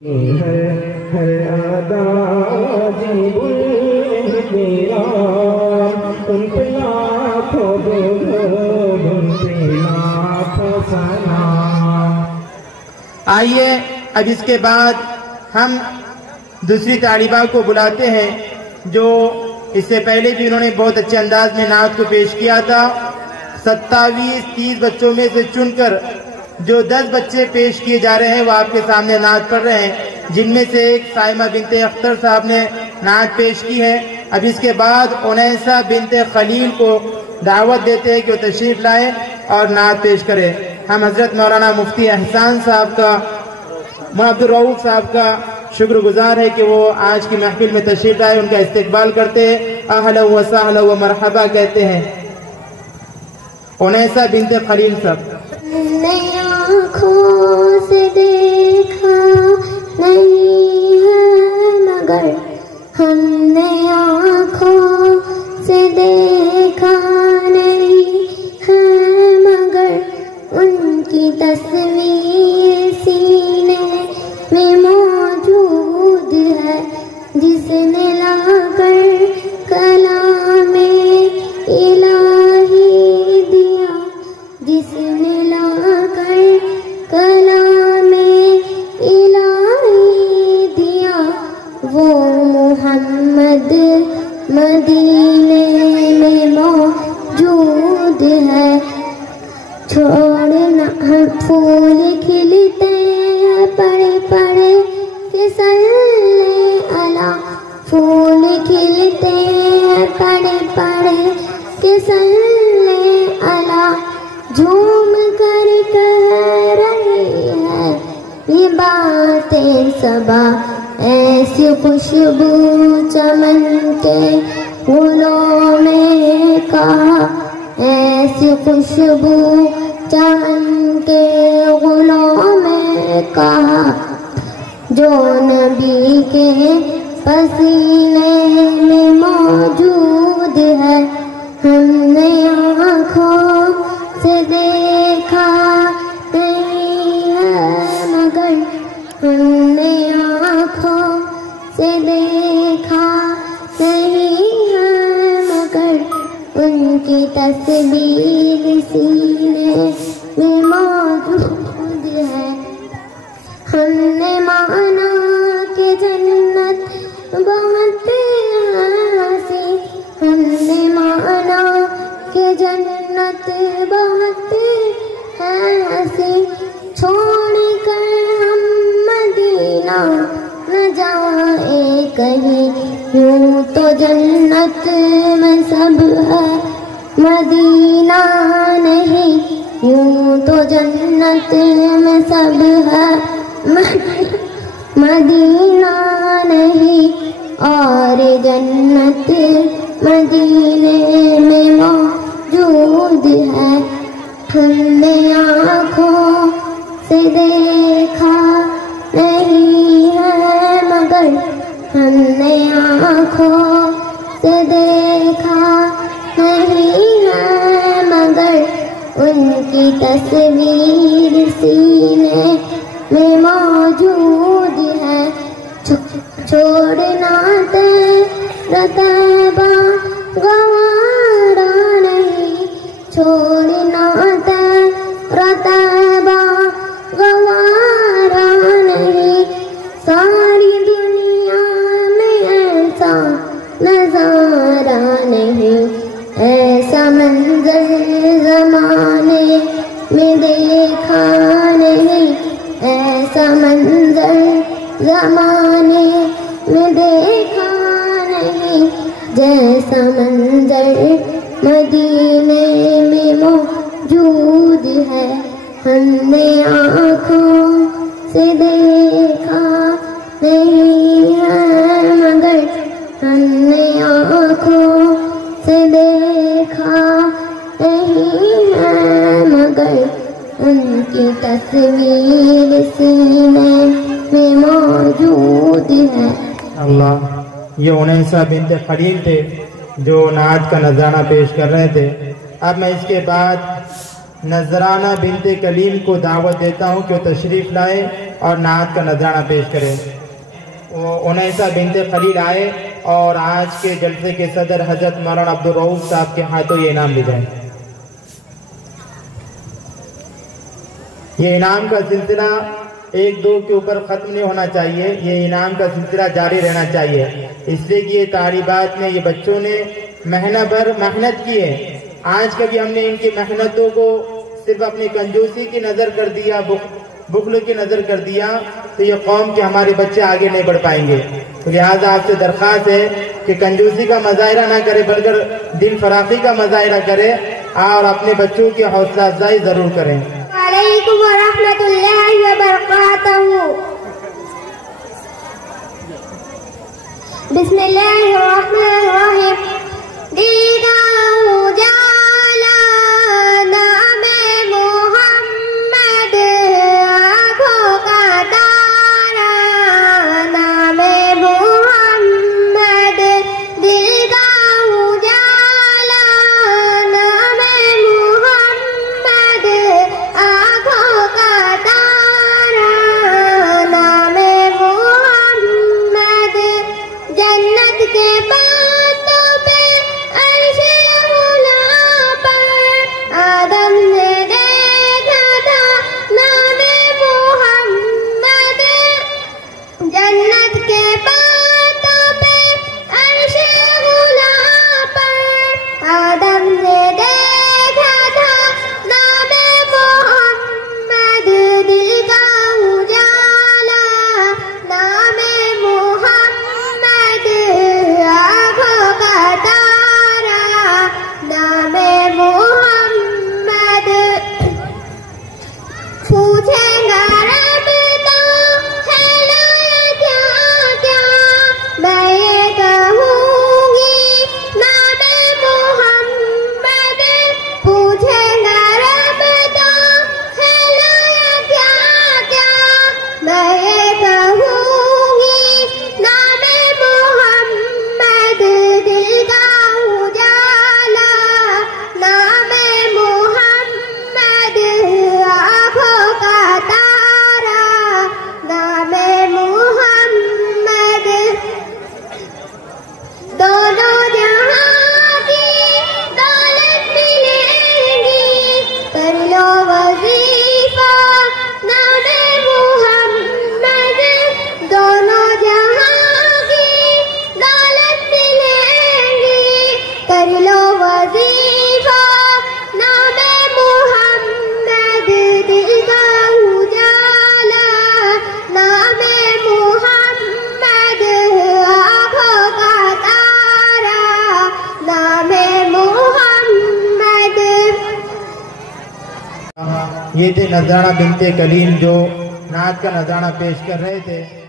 آئیے اب اس کے بعد ہم دوسری طالبہ کو بلاتے ہیں جو اس سے پہلے بھی انہوں نے بہت اچھے انداز میں نعت کو پیش کیا تھا۔ 27-30 بچوں میں سے چن کر جو 10 بچے پیش کیے جا رہے ہیں وہ آپ کے سامنے نعت پڑھ رہے ہیں، جن میں سے ایک سائمہ بنت اختر صاحب نے نعت پیش کی ہے۔ اب اس کے بعد انیسہ بنت خلیل کو دعوت دیتے ہیں کہ وہ تشریف لائیں اور نعت پیش کریں۔ ہم حضرت مولانا مفتی احسان صاحب کا، عبد الرؤوف صاحب کا شکر گزار ہے کہ وہ آج کی محفل میں تشریف لائے، ان کا استقبال کرتے ہیں، اہلا و سہلا و مرحبا کہتے ہیں۔ انیسہ بنت خلیل صاحب۔ آنکھوں سے دیکھا نہیں ہے مگر ہم نے آنکھوں سے دیکھا نہیں ہے مگر ان کی تصویر سینے میں موجود ہے، جس نے لا کر کلام الہی دیا، جس نے لا کر کلام الہی دیا، وہ محمد مدینے میں موجود ہے۔ چھوڑنا پھول کھلتے ہیں پڑے پڑے کہ صلی علی، پھول کھلتے ہیں پڑے پڑے کہ صلی علی، جھوم کر کہہ رہی ہے یہ باتیں صبا، ایسی خوشبو چمن کے گلوں میں کہا، ایسی خوشبو چمن کے گلوں میں کہا، جو نبی کے پسینے میں موجود ہے۔ ہم نے آنکھوں سے دیکھا نہیں ہے مگر ہم نے آنکھوں سے دیکھا نہیں ہے مگر ان کی تصویر سینے میں موجود ہے۔ ہم نے مانا کہ جنت بہت ہنسی، ہم نے مانا کہ جنت بہت ہنسی، چھوڑ کر ہم مدینہ نہ جائے کہیں، یوں تو جنت میں سب ہے مدینہ نہیں، یوں تو جنت میں سب ہے مدینہ نہیں، اور جنت مدینے میں موجود ہے۔ ہم نے آنکھوں سے دیکھا نہیں ہے مگر ہم نے آنکھوں سے دیکھا نہیں ہے مگر ان کی تصویر سینے میں موجود ہے۔ چھوڑنا تیرا طیبہ گوارا نہیں، چھوڑنا تیرا طیبہ گوارا نہیں، ساری دنیا میں ایسا نظارہ نہیں، ایسا منظر زمانے میں دیکھا نہیں، ایسا منظر زمانے میں دیکھا نہیں، جیسا منظر مدینے میں موجود ہے۔ ہم نے آنکھوں سے دیکھا نہیں ہے مگر ہم نے آنکھوں سے دیکھا نہیں ہے مگر ان کی تصویر سینے میں موجود ہے۔ اللہ، یہ انیسہ بنت خلیل تھے جو نعت کا نذرانہ پیش کر رہے تھے۔ اب میں اس کے بعد نذرانہ بنت کلیم کو دعوت دیتا ہوں کہ وہ تشریف لائے اور نعت کا نذرانہ پیش کریں۔ وہ انیسہ بنت خلیل آئے اور آج کے جلسے کے صدر حضرت مولانا عبدالرؤوف صاحب کے ہاتھوں یہ انعام لے جائیں۔ یہ انعام کا سلسلہ ایک دو کے اوپر ختم نہیں ہونا چاہیے، یہ انعام کا سلسلہ جاری رہنا چاہیے، اس لیے کہ یہ طالبات نے، یہ بچوں نے مہینہ بھر محنت کی ہے۔ آج کبھی ہم نے ان کی محنتوں کو صرف اپنی کنجوسی کی نظر کر دیا، بخل کی نظر کر دیا، تو یہ قوم کے ہمارے بچے آگے نہیں بڑھ پائیں گے۔ لہٰذا آپ سے درخواست ہے کہ کنجوسی کا مظاہرہ نہ کرے بلکہ دل فراخی کا مظاہرہ کرے اور اپنے بچوں کی حوصلہ افزائی ضرور کریں۔ وعلیکم ورحمۃ اللہ وبرکاتہ۔ بسم اللہ الرحمن الرحیم۔ دیدہ اجالا نام محمد، آنکھوں کا تارا نام محمد، دیدہ اجالا نام محمد، آنکھوں کا تارا نام محمد، جنت کے باتوں پہ عرش اولیٰ پر آدم نے دیکھا تھا نام محمد، جنت کے باتوں پہ عرش اولیٰ پر آدم نے دیکھا تھا نام محمد، دل کا اجالا نام محمد، آنکھوں کا تارا نام محمد، پوچھیں گا رب تو ہے لایا کیا کیا، میں یہ کہوں گی نام محمد، پوچھیں گا رب تو ہے لایا کیا کیا، میں یہ کہوں گی نام محمد، دل کا اجالا نام محمد، آنکھوں کا تارا نام محمد، دونوں جہاں کی دولت ملے گی، کر لو وظیفہ نام محمد، دونوں جہاں کی دولت ملے گی، کر لو وظیفہ نام محمد، دل کا اجالا نام محمد، آنکھوں کا تارا نام محمد۔ یہ تھے نذرانہ بنت کلیم جو نعت کا نذرانہ پیش کر رہے تھے۔